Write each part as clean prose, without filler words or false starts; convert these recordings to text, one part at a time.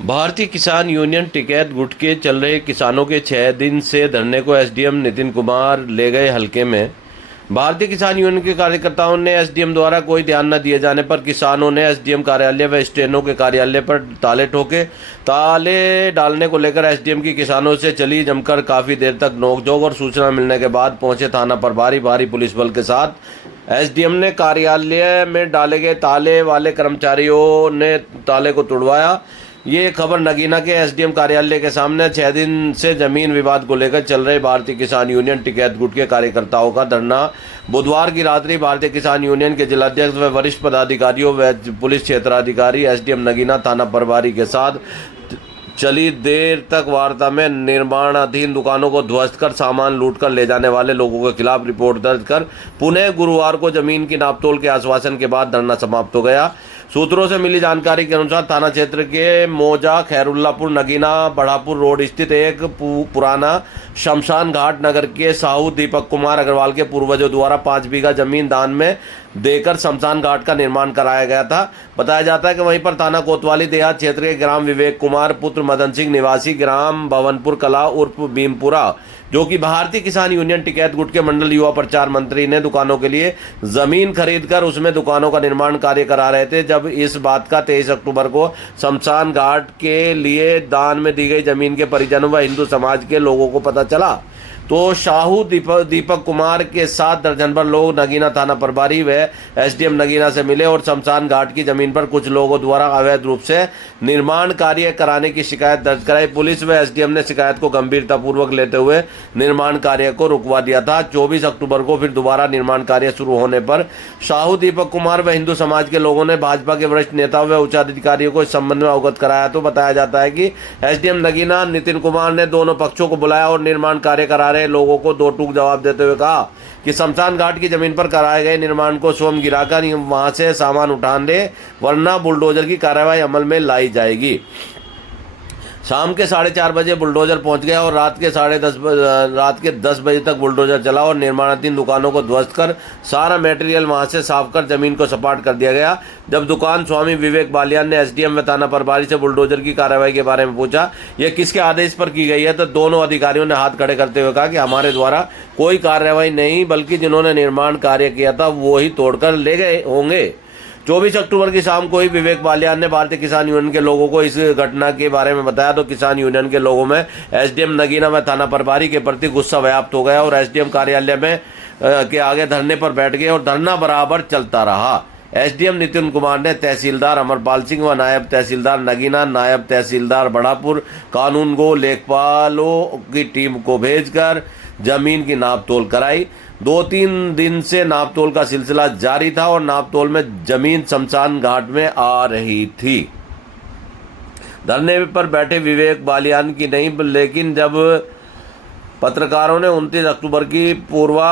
भारतीय किसान यूनियन टिकैत गुट के चल रहे किसानों के 6 दिन से धरने को एसडीएम नितिन कुमार ले गए हल्के में। भारतीय किसान यूनियन के कार्यकर्ताओं ने एसडीएम द्वारा कोई ध्यान न दिए जाने पर किसानों ने एसडीएम कार्यालय व स्टेनों के कार्यालय पर ताले ठोके। ताले डालने को लेकर एसडीएम की किसानों से चली जमकर काफ़ी देर तक नोकझोंक और सूचना मिलने के बाद पहुंचे थाना प्रभारी भारी पुलिस बल के साथ। एसडीएम ने कार्यालय में डाले गए ताले वाले कर्मचारियों ने ताले को तोड़वाया। ये खबर नगीना के एसडीएम कार्यालय के सामने 6 दिन से जमीन विवाद को लेकर चल रहे भारतीय किसान यूनियन टिकैत गुट के कार्यकर्ताओं का धरना बुधवार की रात्रि भारतीय किसान यूनियन के जिलाध्यक्ष व वरिष्ठ पदाधिकारियों व पुलिस क्षेत्राधिकारी एसडीएम नगीना थाना प्रभारी के साथ चली देर तक वार्ता में निर्माणाधीन दुकानों को ध्वस्त कर सामान लूटकर ले जाने वाले लोगों के खिलाफ रिपोर्ट दर्ज कर पुनः गुरुवार को जमीन की नापतोल के आश्वासन के बाद धरना समाप्त हो गया। सूत्रों से मिली जानकारी के अनुसार थाना क्षेत्र के मौजा खैरुल्लापुर नगीना बढ़ापुर रोड स्थित एक पुराना शमशान घाट नगर के साहू दीपक कुमार अग्रवाल के पूर्वजों द्वारा 5 बीघा जमीन दान में देकर शमशान घाट का निर्माण कराया गया था। बताया जाता है कि वहीं पर थाना कोतवाली देहात क्षेत्र के ग्राम विवेक कुमार पुत्र मदन सिंह निवासी ग्राम भवनपुर कला उर्फ भीमपुरा, जो कि भारतीय किसान यूनियन टिकैत गुट के मंडल युवा प्रचार मंत्री ने दुकानों के लिए जमीन खरीदकर उसमें दुकानों का निर्माण कार्य करा रहे थे। जब इस बात का 23 अक्टूबर को शमशान घाट के लिए दान में दी गई जमीन के परिजनों व हिंदू समाज के लोगों को पता चला तो साहू दीपक कुमार के साथ दर्जन भर लोग नगीना थाना प्रभारी व एसडीएम नगीना से मिले और शमशान घाट की जमीन पर कुछ लोगों द्वारा अवैध रूप से निर्माण कार्य कराने की शिकायत दर्ज कराई। पुलिस व एसडीएम ने शिकायत को गंभीरतापूर्वक लेते हुए निर्माण कार्य को रुकवा दिया था। 24 अक्टूबर को फिर दोबारा निर्माण कार्य शुरू होने पर साहू दीपक कुमार व हिंदू समाज के लोगों ने भाजपा के वरिष्ठ नेताओं व उच्चाधिकारियों को इस संबंध में अवगत कराया। तो बताया जाता है कि एसडीएम नगीना नितिन कुमार ने दोनों पक्षों को बुलाया और निर्माण कार्य करा रहे लोगों को दो टूक जवाब देते हुए कहा कि शमशान घाट की जमीन पर कराए गए निर्माण को स्वयं गिराकर वहां से सामान उठा ले, वरना बुलडोजर की कार्रवाई अमल में लाई जाएगी। शाम के 4:30 बजे बुलडोजर पहुंच गया और रात के 10 बजे तक बुलडोजर चला और निर्माणाधीन दुकानों को ध्वस्त कर सारा मटेरियल वहां से साफ कर जमीन को सपाट कर दिया गया। जब दुकान स्वामी विवेक बालियान ने एसडीएम व थाना प्रभारी से बुलडोजर की कार्रवाई के बारे में पूछा, यह किसके आदेश पर की गई है, तो दोनों अधिकारियों ने हाथ खड़े करते हुए कहा कि हमारे द्वारा कोई कार्रवाई नहीं, बल्कि जिन्होंने निर्माण कार्य किया था वो ही तोड़कर ले गए होंगे। 24 अक्टूबर की शाम को ही विवेक बालियान ने भारतीय किसान यूनियन के लोगों को इस घटना के बारे में बताया तो किसान यूनियन के लोगों में एसडीएम नगीना व थाना प्रभारी के प्रति गुस्सा व्याप्त हो गया और एसडीएम कार्यालय में के आगे धरने पर बैठ गए और धरना बराबर चलता रहा। एसडीएम नितिन कुमार ने तहसीलदार अमरपाल सिंह व नायब तहसीलदार नगीना, नायब तहसीलदार बढ़ापुर, कानून गो लेखपालों की टीम को भेजकर जमीन की नापतोल कराई। 2-3 दिन से नापतोल का सिलसिला जारी था और नापतोल में जमीन शमशान घाट में आ रही थी। धरने पर बैठे विवेक बालियान की नहीं, लेकिन जब पत्रकारों ने 29 अक्टूबर की पूर्वा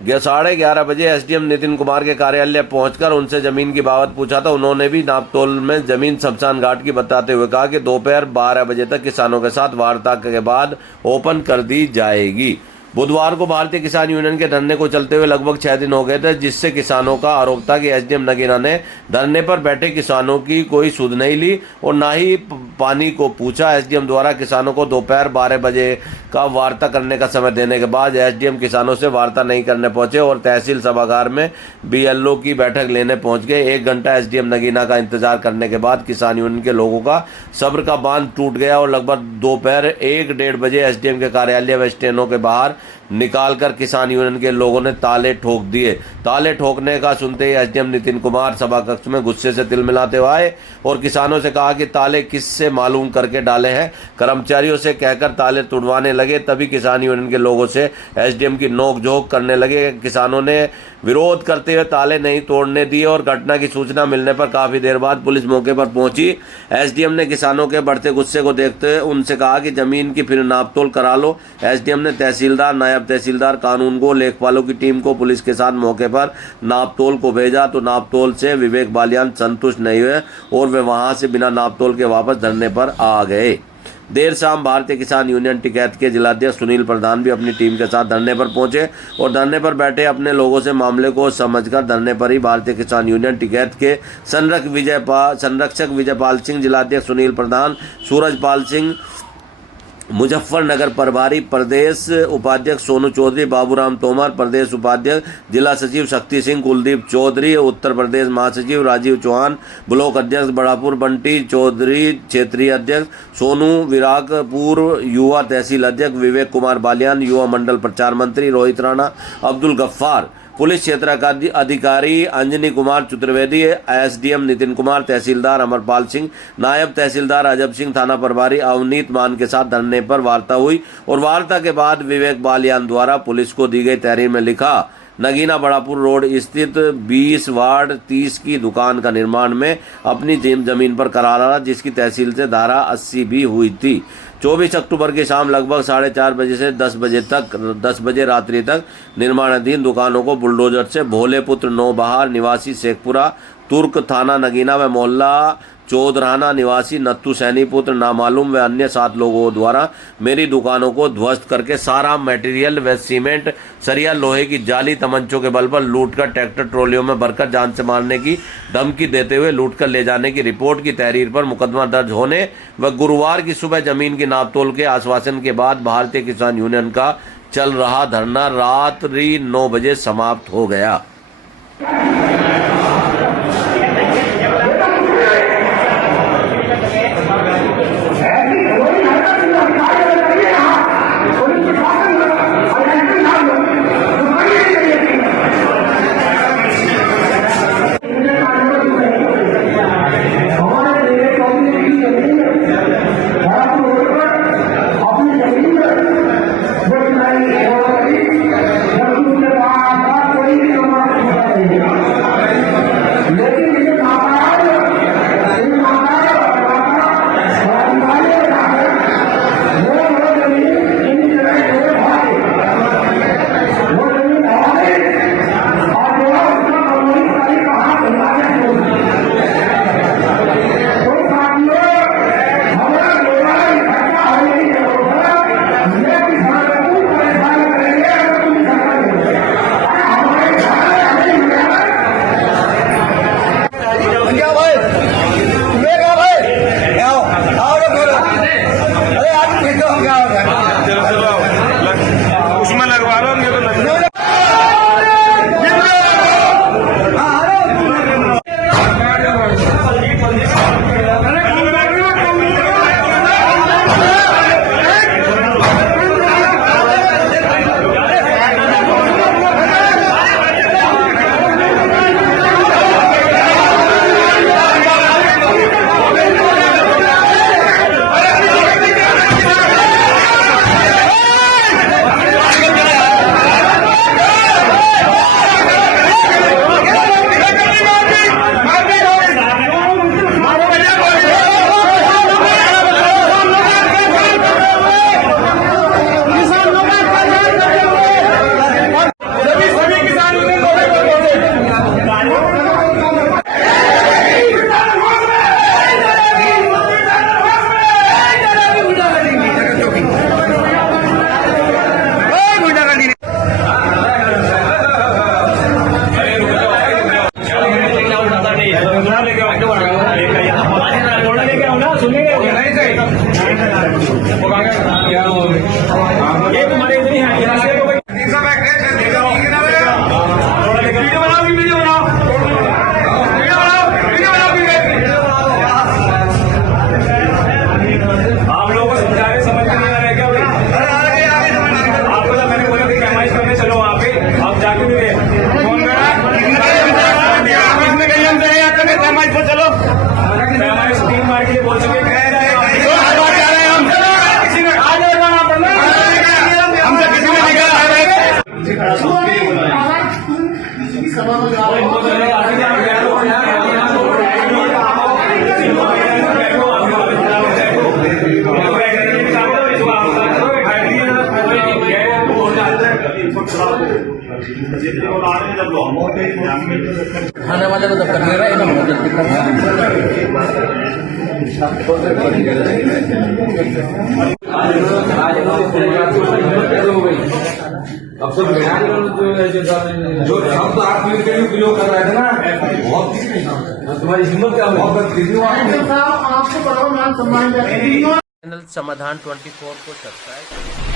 11:30 बजे एसडीएम नितिन कुमार के कार्यालय पहुंचकर उनसे जमीन की बाबत पूछा था, उन्होंने भी नापतोल में जमीन शमशान घाट की बताते हुए कहा कि दोपहर 12 बजे तक किसानों के साथ वार्ता के बाद ओपन कर दी जाएगी। बुधवार को भारतीय किसान यूनियन के धरने को चलते हुए लगभग 6 दिन हो गए थे, जिससे किसानों का आरोप था कि एसडीएम नगीना ने धरने पर बैठे किसानों की कोई सुध नहीं ली और ना ही पानी को पूछा। एसडीएम द्वारा किसानों को दोपहर 12 बजे का वार्ता करने का समय देने के बाद एसडीएम किसानों से वार्ता नहीं करने पहुंचे और तहसील सभागार में बीएलओ की बैठक लेने पहुंच गए। 1 घंटा एसडीएम नगीना का इंतजार करने के बाद किसान यूनियन के लोगों का सब्र का बांध टूट गया और लगभग दोपहर 1-1:30 बजे एसडीएम के कार्यालय व स्टेनों के बाहर निकालकर किसान यूनियन के लोगों ने ताले ठोक दिए। ताले ठोकने का सुनते ही एसडीएम नितिन कुमार सभा कक्ष में गुस्से से तिलमिलाते हुए आए और किसानों से कहा कि ताले किससे मालूम करके डाले हैं। कर्मचारियों से कहकर ताले तुड़वाने लगे। तभी किसान यूनियन के लोगों से एसडीएम की नोकझोंक करने लगे। किसानों ने विरोध करते हुए ताले नहीं तोड़ने दिए और घटना की सूचना मिलने पर काफी देर बाद पुलिस मौके पर पहुंची। एसडीएम ने किसानों के बढ़ते गुस्से को देखते हुए उनसे कहा कि जमीन की फिर नापतोल करा लो। एसडीएम ने तहसीलदार, नायब तहसीलदार, कानून गो लेखपालों की टीम को पुलिस के साथ मौके पर नापतोल को भेजा तो नापतोल से विवेक बालियान संतुष्ट नहीं हुए और वे वहां से बिना नापतोल के वापस धरने पर आ गए। देर शाम भारतीय किसान यूनियन टिकैत के जिलाध्यक्ष सुनील प्रधान भी अपनी टीम के साथ धरने पर पहुंचे और धरने पर बैठे अपने लोगों से मामले को समझकर धरने पर ही भारतीय किसान यूनियन टिकैत के संरक्षक विजयपाल सिंह, जिलाध्यक्ष सुनील प्रधान, सूरजपाल सिंह, मुजफ्फरनगर प्रभारी प्रदेश उपाध्यक्ष सोनू चौधरी, बाबूराम तोमर प्रदेश उपाध्यक्ष, जिला सचिव शक्ति सिंह, कुलदीप चौधरी उत्तर प्रदेश महासचिव, राजीव चौहान ब्लॉक अध्यक्ष बड़ापुर, बंटी चौधरी क्षेत्रीय अध्यक्ष, सोनू विराग पूर्व युवा तहसील अध्यक्ष, विवेक कुमार बालियान युवा मंडल प्रचार मंत्री, रोहित राणा, अब्दुल गफ्फार पुलिस क्षेत्र का अधिकारी, अंजनी कुमार चतुर्वेदी, एसडीएम नितिन कुमार, तहसीलदार अमरपाल सिंह, नायब तहसीलदार अजब सिंह, थाना प्रभारी अवनीत मान के साथ धरने पर वार्ता हुई और वार्ता के बाद विवेक बालियान द्वारा पुलिस को दी गई तहरीर में लिखा, नगीना बड़ापुर रोड स्थित 20 वार्ड 30 की दुकान का निर्माण में अपनी जमीन पर करा रहा, जिसकी तहसील से धारा 80 भी हुई थी। 24 अक्टूबर की शाम लगभग 4:30 बजे से 10 बजे रात्रि तक निर्माणाधीन दुकानों को बुलडोजर से भोले पुत्र नौबहार निवासी शेखपुरा तुर्क थाना नगीना व मोहल्ला चौधराना निवासी नत्थू सैनी पुत्र नामालूम व अन्य 7 लोगों द्वारा मेरी दुकानों को ध्वस्त करके सारा मटेरियल व सीमेंट, सरिया, लोहे की जाली, तमंचों के बल पर लूटकर ट्रैक्टर ट्रॉलियों में भरकर जान से मारने की धमकी देते हुए लूटकर ले जाने की रिपोर्ट की तहरीर पर मुकदमा दर्ज होने व गुरुवार की सुबह जमीन की नापतोल के आश्वासन के बाद भारतीय किसान यूनियन का चल रहा धरना रात्रि 9 बजे समाप्त हो गया। उसमें लगवा लो खाने वाले को जब करने रहा है अब सब जो शब्द आप के लिए प्रयोग कर रहे थे ना, बहुत तुम्हारी हिम्मत क्या बहुत चैनल समाधान 24 को सब्सक्राइब